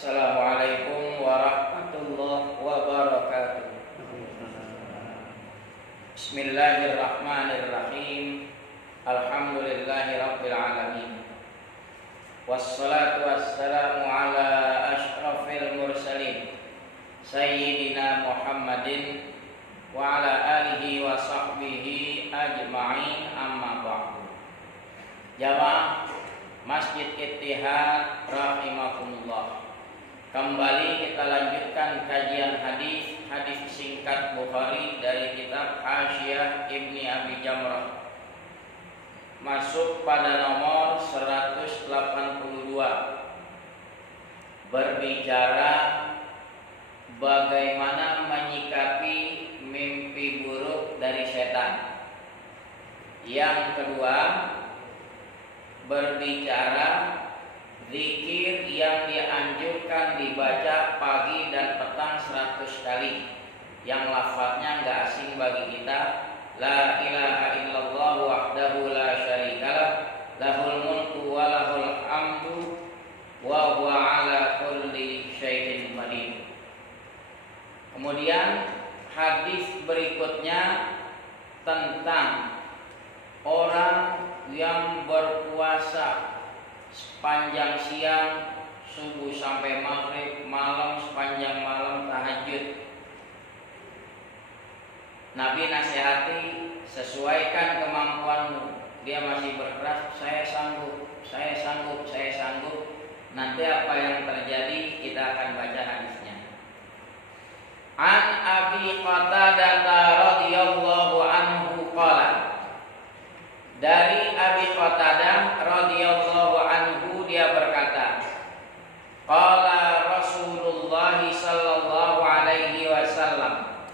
Assalamualaikum warahmatullahi wabarakatuh. Bismillahirrahmanirrahim. Alhamdulillahi rabbil alamin. Wassalatu wassalamu ala asyrafil mursalin Sayyidina Muhammadin wa ala alihi wa sahbihi ajma'in, amma ba'du. Jamaah Masjid Ittihad rahimakumullah. Kembali kita lanjutkan kajian hadis singkat Bukhari dari kitab Hasyiah Ibni Abi Jamrah. Masuk pada nomor 182. Berbicara bagaimana menyikapi mimpi buruk dari setan. Yang kedua, berbicara zikir yang dianjurkan dibaca pagi dan petang 100 kali, yang lafadznya enggak asing bagi kita. La ilaha illallah wahdahu la syarikalah, lahul mulku wa lahul hamdu wa huwa ala kulli syai'in qadir. Kemudian hadis berikutnya tentang orang yang berpuasa sepanjang siang, subuh sampai maghrib, malam sepanjang malam tahajud. Nabi nasihati, sesuaikan kemampuanmu. Dia masih berkeras, saya sanggup, saya sanggup, saya sanggup. Nanti apa yang terjadi kita akan baca hadisnya. An Abi Qatadah radhiyallahu anhu qala. Dari Abi Qatadah radhiyallahu anhu dia berkata, qala Rasulullah sallallahu alaihi wasallam,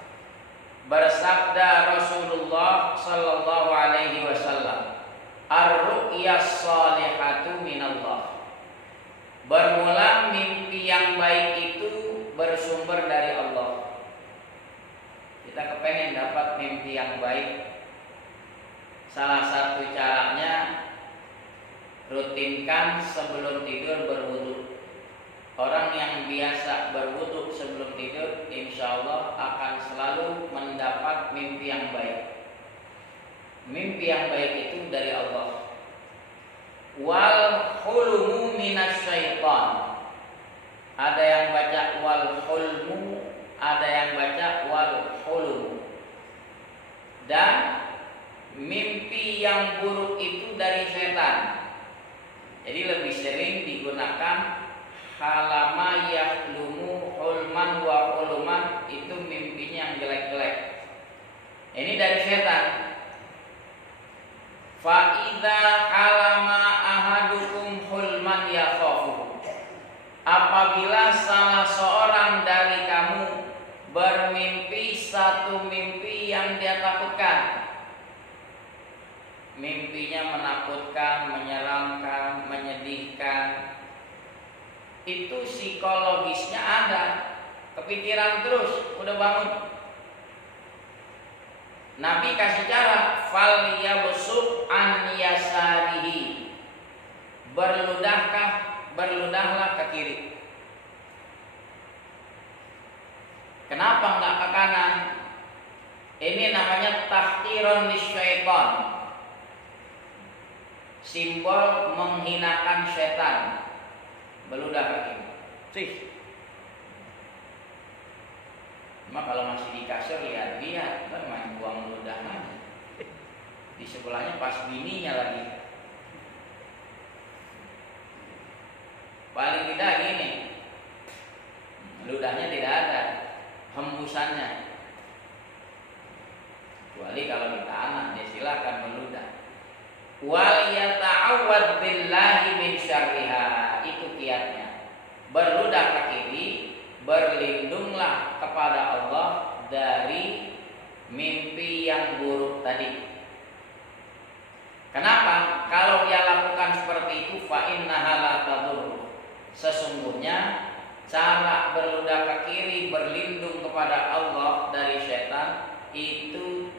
bersabda Rasulullah sallallahu alaihi wasallam, ar-ru'yas salihatu minallah. Bermula mimpi yang baik itu bersumber dari Allah. Kita kepengen dapat mimpi yang baik. Salah satu caranya, rutinkan sebelum tidur berwudu. Orang yang biasa berwudu sebelum tidur, insya Allah akan selalu mendapat mimpi yang baik. Mimpi yang baik itu dari Allah. Wal hulmu minasyaitan. Ada yang baca wal hulmu, ada yang baca wal hulmu. Dan mimpi yang buruk itu dari setan. Jadi lebih sering digunakan halama yahlumu hulman wa huluman, itu mimpinya yang jelek-jelek. Ini dari setan. Fa idza halama ahadukum hulman yakhafu. Apabila salah seorang dari kamu bermimpi satu mimpi yang dia takutkan, mimpinya menakutkan, menyeramkan, menyedihkan, itu psikologisnya ada, kepikiran terus, udah bangun. Nabi kasih cara, fal yabsuk an yasarihi, berludahlah ke kiri. Kenapa enggak ke kanan? Ini namanya tahqiran lisyaitan, simbol menghinakan setan. Beludah kaki. Sih. Cuma kalau masih di kasur lihat-lihat, kan main buang ludah aja. Di sebelahnya pas bininya lagi. Paling tidak gini, ludahnya tidak ada, hembusannya. Kecuali kalau di tanah, ya silakan meludah. Wal yata'awwad billahi min syarriha, itu kiatnya. Berludah ke kiri, berlindunglah kepada Allah dari mimpi yang buruk tadi. Kenapa? Kalau dia lakukan seperti itu, fa innaha la tadur. Sesungguhnya cara berludah ke kiri, berlindung kepada Allah dari setan, itu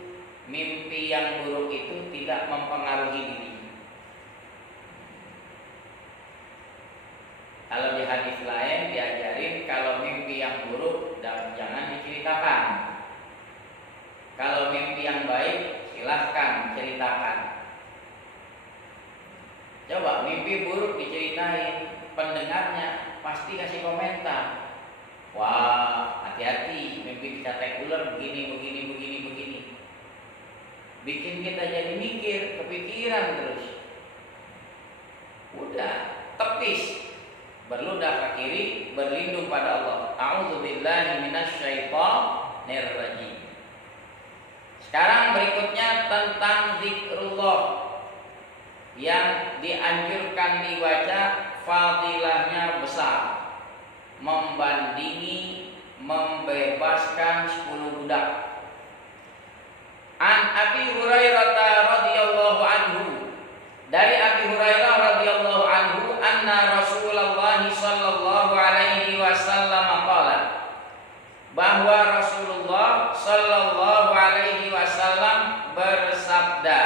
mimpi yang buruk itu tidak mempengaruhi diri. Kalau di hadis lain diajar Coba mimpi buruk diceritain, pendengarnya pasti kasih komentar. Wah, hati-hati, mimpi dicatek ular begini, begini, begini, begini. Bikin kita jadi mikir, kepikiran terus. Udah, tepis. Berludah ke kiri, berlindung pada Allah. A'udzubillahi minasyaitonir rajim. Sekarang berikutnya tentang zikrullah yang dianjurkan dibaca, fadilahnya besar, membandingi membebaskan 10 budak. An Abi Hurairah radhiyallahu anhu, dari Abi Hurairah radhiyallahu anhu, anna Rasulullah sallallahu alaihi wasallam qala, bahwa Rasulullah sallallahu alaihi wasallam bersabda,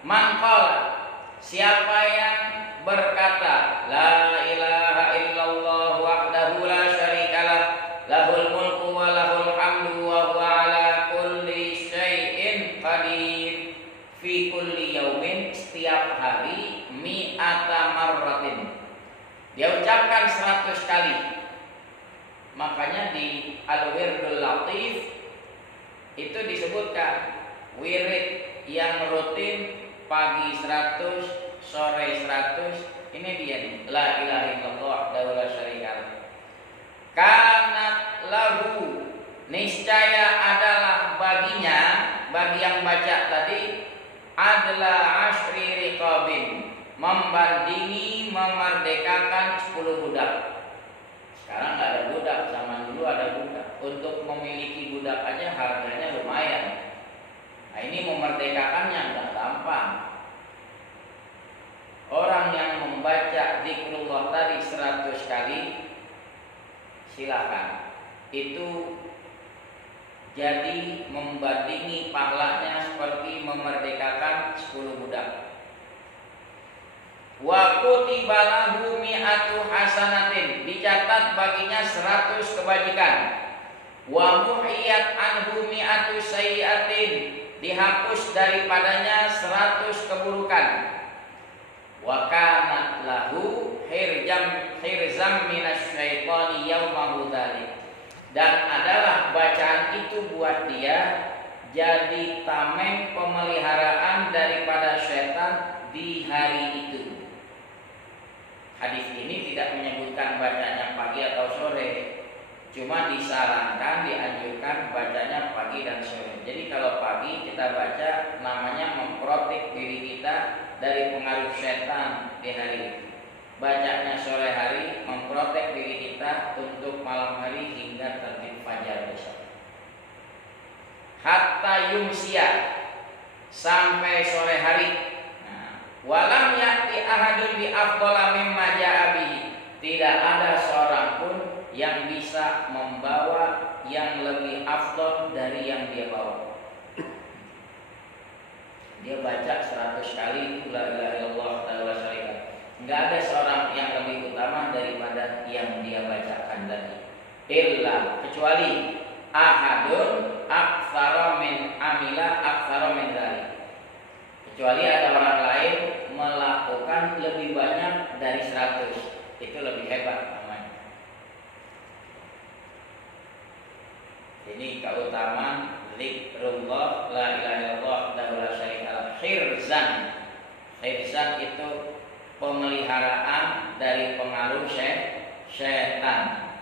man qala, siapa yang berkata la ilaha illallah wahdahu la syarikalah, lahul mulku wa lahul hamdu wa huwa ala kulli syai'in qadir, fi kulli yaumin, setiap hari, mi'ata marratin, dia ucapkan 100 kali. Makanya di Al-Wirdul Latif itu disebutkan wirid yang rutin pagi 100, sore 100. Ini dia nih, la ilaha illallah wahdahu la syarikalah. Kanat lahu, niscaya adalah baginya, bagi yang baca tadi, adalah asyri riqabin, membandingi memerdekakan 10 budak. Sekarang nggak ada budak, zaman dulu ada budak. Untuk memiliki budak aja harganya lumayan. Nah, ini memerdekakannya nggak gampang. Orang yang membaca zikrullah tadi 100 kali, silakan. Itu jadi membandingi pahalanya seperti memerdekakan 10 budak. Wa kutiba lahu mi'atu hasanatin, dicatat baginya 100 kebajikan. Wa muhiyat anhu mi'atu sayyi'atin, dihapus daripadanya 100 keburukan. Wa kanat lahu hirzam minasyaitani yaumahu dzalik, dan adalah bacaan itu buat dia jadi tameng pemeliharaan daripada setan di hari itu. Hadis ini tidak menyebutkan bacanya pagi atau sore, cuma disarankan, dianjurkan bacanya pagi dan sore. Jadi kalau pagi kita baca, namanya memprotek diri kita dari pengaruh setan di hari itu. Bacanya sore hari memprotek diri kita untuk malam hari hingga terbit fajar besok. Hatta yumsia, sampai sore hari. Walam ya'ti ahadun bi afdhala mimma ja'a bihi, tidak ada seorang pun yang bisa membawa yang lebih afdal dari yang dia bawa. Dia baca 100 kali la ilaha illallah la syarikalah. Enggak ada seorang yang lebih utama daripada yang dia bacakan tadi. Illa, kecuali ahadun aktsara min amila aktsara min dzalik. Kecuali ada orang lain melakukan lebih banyak dari 100, itu lebih hebat namanya. Ini keutamaan zikrullah la ilaha illallah la syarikalah. Hirzan, hirzan itu pemeliharaan dari pengaruh setan.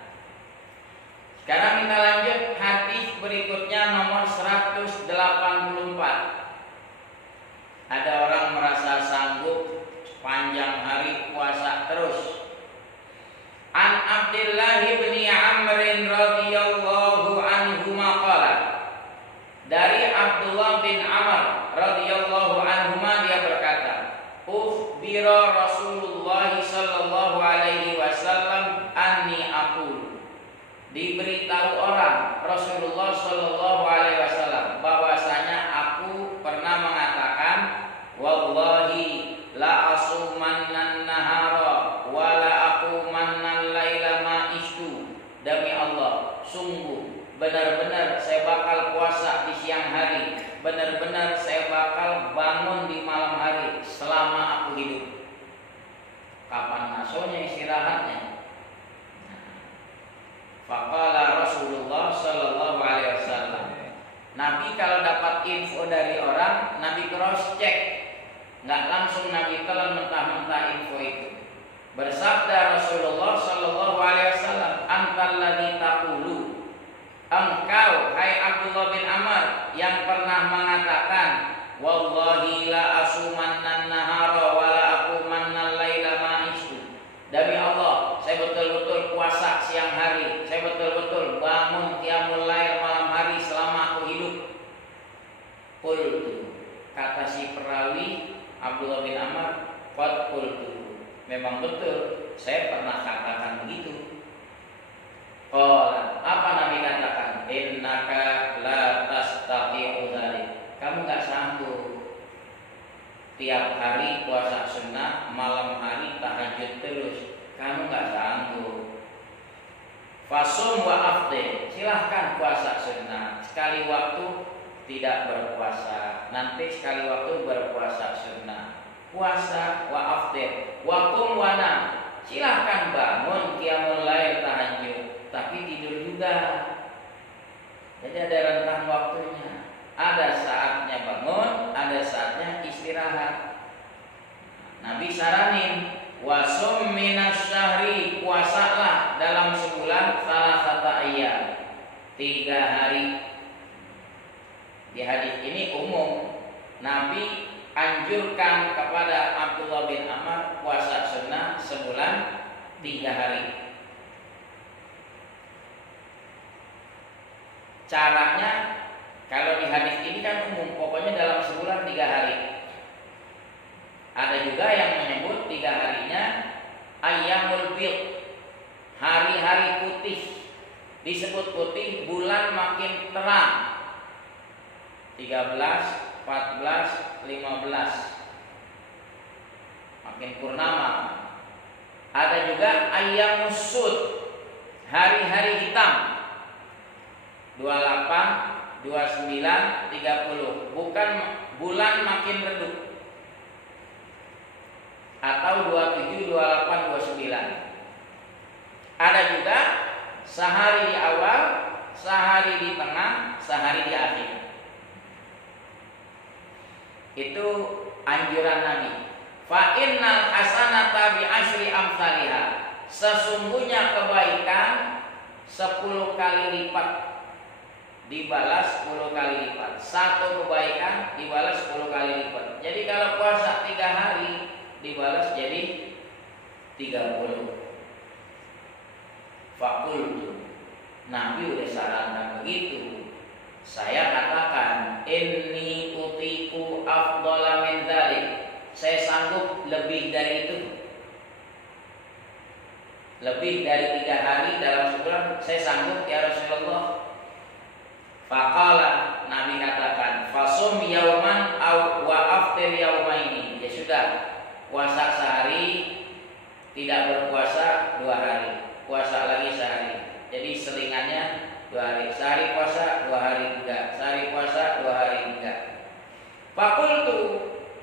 Sekarang kita lanjut hadis berikutnya, nomor 184. Ada orang merasa sanggup panjang hari puasa terus. An Abdullah bin Amr radhiyallahu anhu qala, dari Abdullah bin Amr radhiyallahu anhu dia berkata, ukhbira Rasulullah sallallahu alaihi wasallam anni aqul, diberitahu orang Rasulullah sallallahu alaihi wasallam bahwasanya aku pernah mengatakan, wallahi la asumannan nahara wa la aqumannan laila ma ishtu, demi Allah sungguh benar-benar saya bakal puasa di siang hari, benar-benar saya bakal bangun di malam hari selama aku hidup. cek, nggak langsung Nabi telan mentah-mentah info itu. Bersabda Rasulullah Sallallahu Alaihi Wasallam, "Antal ladzi taqulu." Engkau, hai Abdullah bin Amr, yang pernah mengatakan, "Wallahi la asumannan nahara wa la aqumannal laila ma'istu." Demi Allah, saya betul-betul puasa siang hari, saya betul-betul bangun qiyamul lail malam hari selama aku hidup. Qultu, kata si perawi Abdullah bin Amr, qad qultu. Memang betul, saya pernah katakan begitu. Apa Nabi katakan? Innaka la tastati'u dzalik. Kamu enggak sanggup tiap hari puasa sunnah, malam hari tahajud terus. Kamu enggak sanggup. Fasum wa afdil. Silahkan puasa sunnah. Sekali waktu tidak berpuasa. Nanti sekali waktu berpuasa sunnah. Puasa wa afdil. Wa qum wa nam. Silahkan bangun qiyamul lail tahajud, tapi tidur juga. Jadi ada rentang waktunya. Ada saatnya bangun, ada saatnya istirahat. Nabi saranin, wasum minas syahri, puasalah dalam sebulan salasata ayyam, 3 hari. Di hadis ini umum, Nabi anjurkan kepada Abdullah bin Amr puasa sunnah sebulan 3 hari. Caranya, kalau di hadis ini kan umum, pokoknya dalam sebulan 3 hari. Ada juga yang menyebut 3 harinya ayyamul bid, hari-hari putih. Disebut putih bulan makin terang, 13, 14, 15 makin purnama. Ada juga ayyamus sud, hari-hari hitam, 28, 29, 30, bukan bulan makin redup. Atau 27, 28, 29. Ada juga sehari di awal, sehari di tengah, sehari di akhir. Itu anjuran Nabi. Fa innal hasanata bi asyri amsalha. Sesungguhnya kebaikan 10 kali lipat dibalas 10 kali lipat. Satu kebaikan dibalas 10 kali lipat. Jadi kalau puasa 3 hari dibalas jadi 30. Faqultu, Nabi udah sarankan begitu. Saya katakan, inni utiku afdhala min dzalik. Saya sanggup lebih dari itu. Lebih dari 3 hari dalam sebulan saya sanggup ya Rasulullah. Faqala, Nabi katakan, fasum yauman aw wa aftir yaumaini. Ya sudah, puasa sehari, tidak berpuasa 2 hari. Puasa lagi sehari. Jadi selingannya 2 hari. Sehari puasa, 2 hari enggak. Sehari puasa, 2 hari enggak. Fakultu,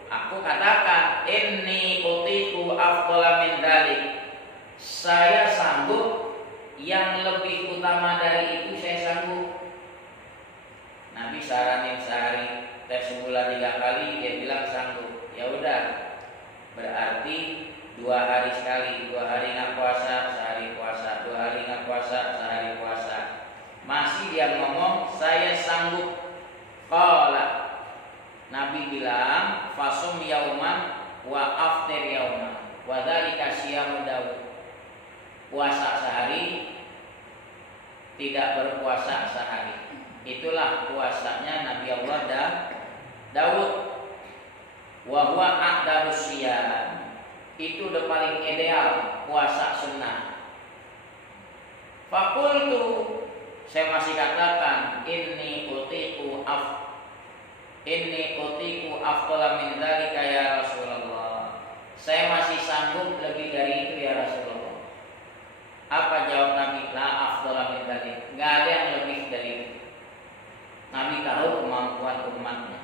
aku katakan, inni utiku afdhala min dzalik. Saya sanggup yang lebih utama dari itu, saya sanggup. Nabi saranin sehari, sebulan 3 kali, dia bilang sanggup. Ya udah, berarti 2 hari sekali, 2 hari nggak puasa, sehari puasa, 2 hari nggak puasa, sehari puasa. Masih dia ngomong, saya sanggup. Qala, Nabi bilang, fasum yauman wa aftir yauman, wa dzalika syiyamu Daud. Puasa sehari, tidak berpuasa sehari. Itulah puasanya Nabi Allah Daud. Wa huwa aqdalus syiyam. Itu udah paling ideal puasa sunnah. Fakultu, saya masih katakan, inni utiku afdhala min dzalika ya Rasulullah. Saya masih sanggup lebih dari itu ya Rasulullah. Apa jawab Nabi? La afdhala min dzalik. Enggak ada yang lebih dari itu. Nabi tahu kemampuan umatnya.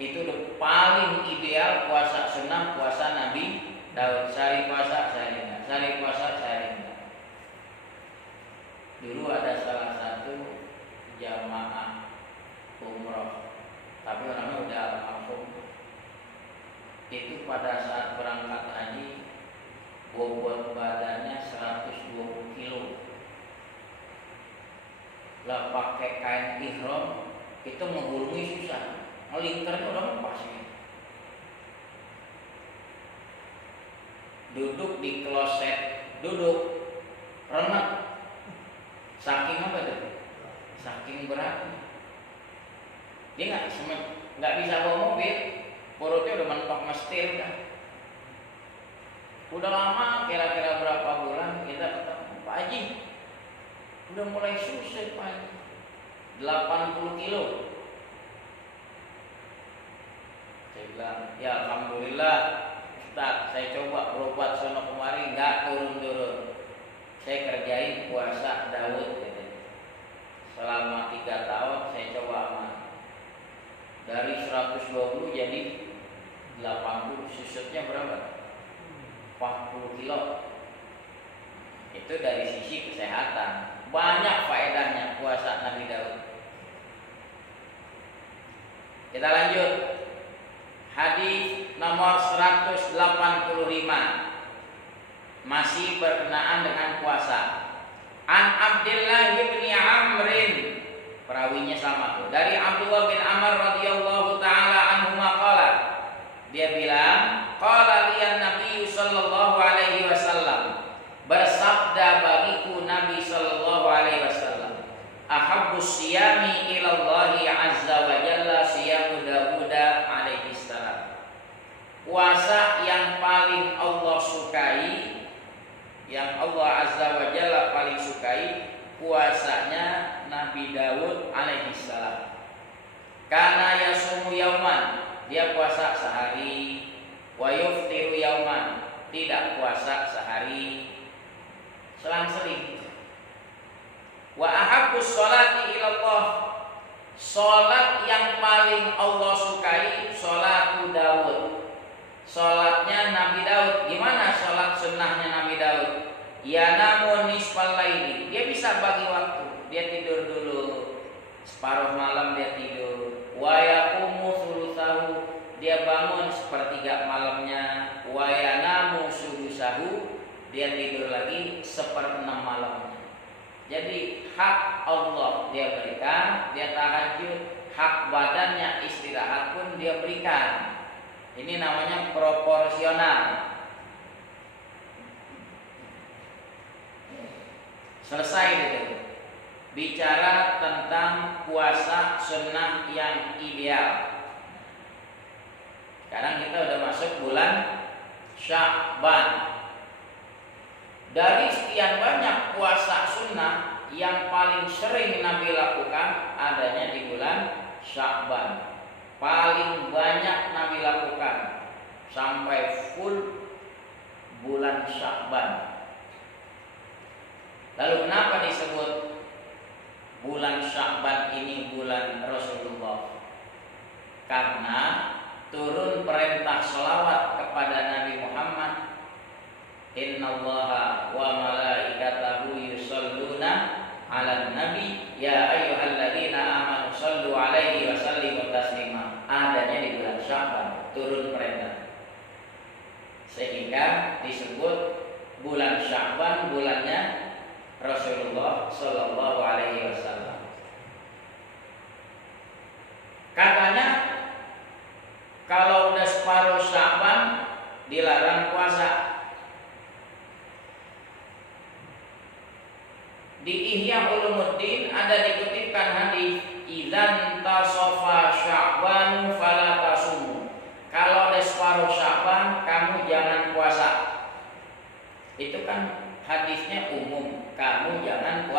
Itu udah paling ideal puasa sunnah, puasa Nabi Daud. Sehari puasa, sehari enggak. Sehari puasa, sehari enggak. Dulu ada salah satu jamaah umroh, tapi orangnya udah almarhum. Kita menghubungi susah, ngelingkarnya udah pas nih. Duduk di kloset, duduk remet. Saking apa tuh? Saking beratnya. Dia nggak bisa bawa mobil, perutnya udah mentok ngestir kan. Udah lama, kira-kira berapa bulan kita ketemu Pak Haji. Udah mulai susah Pak Haji. 80 kilo. Saya bilang, ya alhamdulillah Ustaz, saya coba berobat sono kemari nggak turun-turun. Saya kerjain puasa Daud gitu. Selama 3 tahun saya coba aman. Dari 120 jadi 80, susutnya berapa? 40 kilo. Itu dari sisi kesehatan. Banyak faedahnya puasa Nabi Daud. Kita lanjut. Hadis nomor 185. Masih berkenaan dengan puasa. An Abdullah bin Amrin, perawinya sama tuh. Dari Abdullah bin Amr radhiyallahu taala anhu qala. Dia bilang, qala liyan Nabi sallallahu alaihi wasallam. Bersabda bagiku Nabi sallallahu alaihi wasallam, ahabbus siyami ila Allah azza wa jalla siyamu Dawud alaihi salam. Puasa yang paling Allah sukai, yang Allah azza wa jalla paling sukai, puasanya Nabi Daud alaihi salam. Kana yasumu yauman, dia puasa sehari, wa yuftiru yauman, tidak puasa sehari, selang-seling. Wa ahabbus sholati ilallah, sholat yang paling Allah sukai sholatu Daud, sholatnya Nabi Daud. Gimana sholat sunnahnya Nabi Daud? Ya namun nisfal laili, dia bisa bagi waktu. Dia tidur dulu, separuh malam dia tidur. Wa yaqumu thulutsahu, dia bangun sepertiga malamnya. Wa yanamu sulusahu, dia tidur lagi 1/6 malamnya. Jadi hak Allah dia berikan, dia tahajud, hak badannya istirahat pun dia berikan. Ini namanya proporsional. Selesai gitu. Bicara tentang puasa sunnah yang ideal. Sekarang kita udah masuk bulan Sya'ban. Dari sekian banyak puasa sunnah, yang paling sering Nabi lakukan adanya di bulan Sya'ban. Paling banyak Nabi lakukan sampai full bulan Sya'ban. Lalu kenapa disebut bulan Sya'ban ini bulan Rasulullah? Karena turun perintah sholawat kepada Nabi Muhammad. Innallaha wa malaikatahu yusholluna 'alan nabi ya ayyuhalladzina amanu shollu 'alaihi wa sallimu taslima. Adanya di bulan Sya'ban turun perintah, sehingga disebut bulan Sya'ban bulannya Rasulullah sallallahu alaihi wasallam. Katanya kalau udah separuh Sya'ban dilarang puasa. Di Ihya Ulumuddin ada dikutipkan hadis, idzan tasofa Sya'ban fala tasumu. Kalau ada separuh Sya'ban kamu jangan puasa. Itu kan hadisnya umum, kamu jangan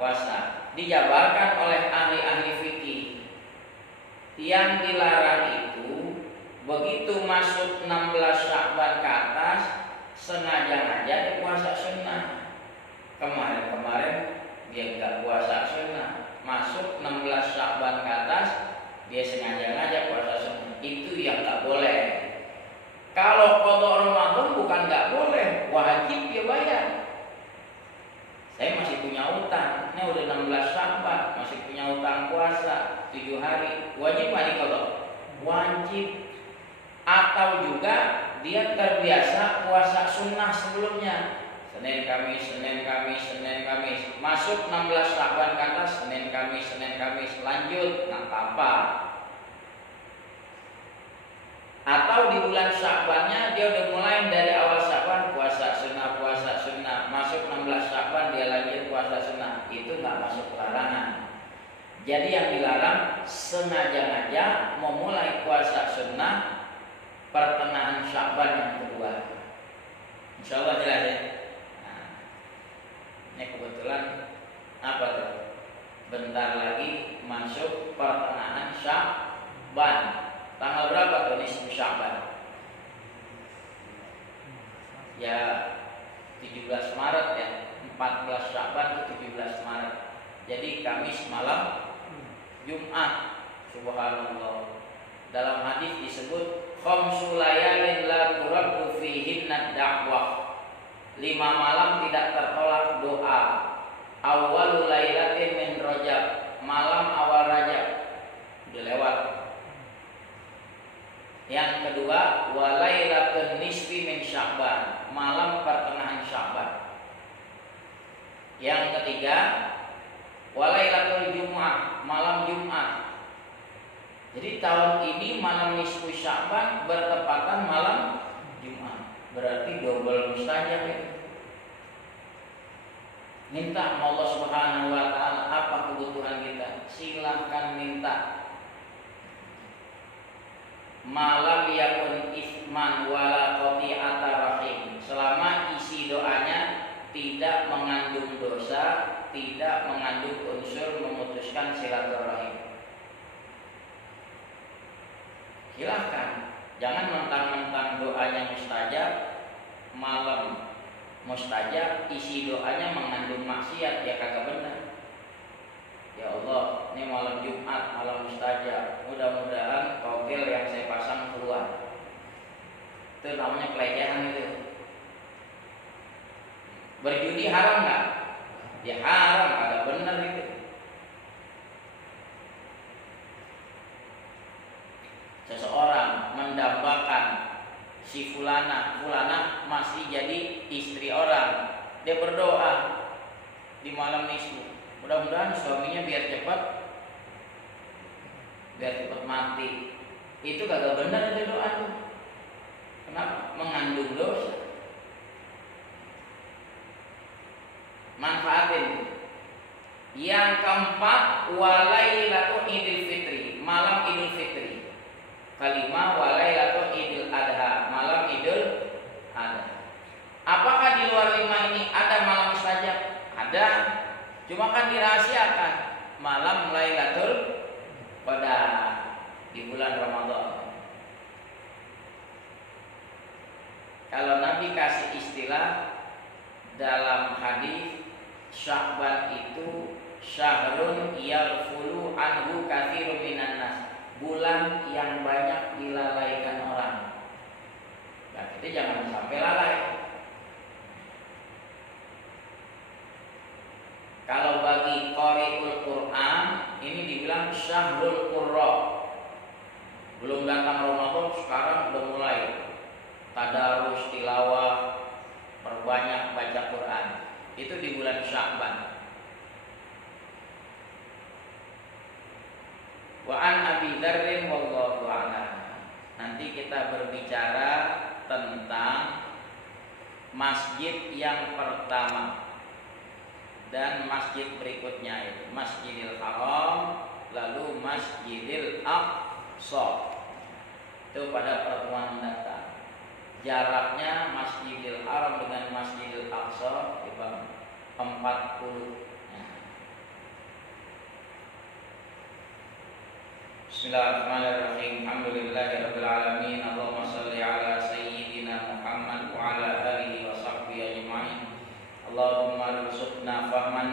puasa. Dijabarkan oleh ahli-ahli fikih. Yang dilarang itu begitu masuk 16 Sya'ban ke atas, sengaja dia puasa sunnah. Kemarin dia nggak puasa sunnah, masuk 16 Sya'ban ke atas dia sengaja puasa sunnah. Itu yang nggak boleh. Kalau qada Ramadan bukan nggak boleh, wajib dia bayar. Saya masih punya utang, ini udah 16 Sya'ban, masih punya utang puasa 7 hari, wajib nggak diqada? Wajib. Atau juga dia terbiasa puasa sunnah sebelumnya, Senin Kamis, Senin Kamis, Senin Kamis. Masuk 16 Sya'ban ke atas, Senin Kamis, Senin Kamis. Lanjut, nggak apa-apa. Atau di bulan Sya'bannya dia udah mulai dari awal Sya'ban puasa sunnah, masuk 16 Sya'ban dia lanjut puasa sunnah, itu nggak masuk larangan. Jadi yang dilarang sengaja-ngaja memulai puasa sunnah pertengahan Sya'ban yang kedua. Insya Allah jelas ya. Nah, ini kebetulan apa tuh? Bentar lagi masuk pertengahan Sya'ban. Tanggal berapa tuh nisfu Sya'ban? Ya 17 Maret ya. 14 Sya'ban ke 17 Maret. Jadi Kamis malam Jumat. Subhanallah. Dalam hadis disebut khamsu layalin la turaddu fihinna da'wah. 5 malam tidak tertolak doa. Awwalu lailatin min Rajab. Malam awal Rajab. Udah lewat. Yang kedua, walailatun nisfi min Sya'ban, malam pertengahan Sya'ban. Yang ketiga, walailatul Jum'ah, malam Jumat. Jadi tahun ini malam nisfu Sya'ban bertepatan malam Jumat. Berarti double mustajab ya. Minta sama Allah Subhanahu wa taala apa kebutuhan kita, silahkan minta. Malam yakun isman wala qati'ata rahim. Selama isi doanya tidak mengandung dosa, tidak mengandung unsur memutuskan silaturahim. Silahkan. Jangan mentang-mentang doanya mustajab, malam mustajab, isi doanya mengandung maksiat, ya kagak benar. Ya Allah, ini malam Jumat, malam mustajab. Mudah-mudahan togel yang saya pasang keluar. Itu namanya pelecehan itu. Berjudi haram nggak? Ya haram, ada benar itu. Seseorang mendambakan si fulana masih jadi istri orang. Dia berdoa di malam nisfu. Mudah-mudahan suaminya biar cepat mati. Itu kagak benar itu doa tuh. Kenapa? Mengandung dosa. Manfaatin. Yang keempat, walailatu Idul Fitri, malam Idul Fitri. Kelima, walailatu Idul Adha, malam Idul Adha. Apakah di luar 5 ini ada malam mustajab? Ada. Cuma kan dirahasiakan malam Lailatul Qadar di bulan Ramadan. Kalau Nabi kasih istilah dalam hadis, Sya'ban itu syahrun yaghfulu anhu katsirun minan nas, bulan yang banyak dilalaikan orang. Nah, kita jangan sampai lalai. Kalau bagi qari'ul Quran ini dibilang syahrul qurra. Belum datang Ramadan sekarang udah mulai tadarus, tilawah, perbanyak baca Quran. Itu di bulan Sya'ban. Wa an Abi Dzarrin wallahu a'lam. Nanti kita berbicara tentang masjid yang pertama dan masjid berikutnya, itu Masjidil Haram, lalu Masjidil Aqsa. Itu pada pertemuan mendatang. Jaraknya Masjidil Haram dengan Masjidil Aqsa 40. Bismillahirrahmanirrahim. Alhamdulillahirabbil alamin. Allahumma shalli ala sayyidina Muhammad wa ala alihi wa sahbihi ajmain. Allahumma rzuqna fahman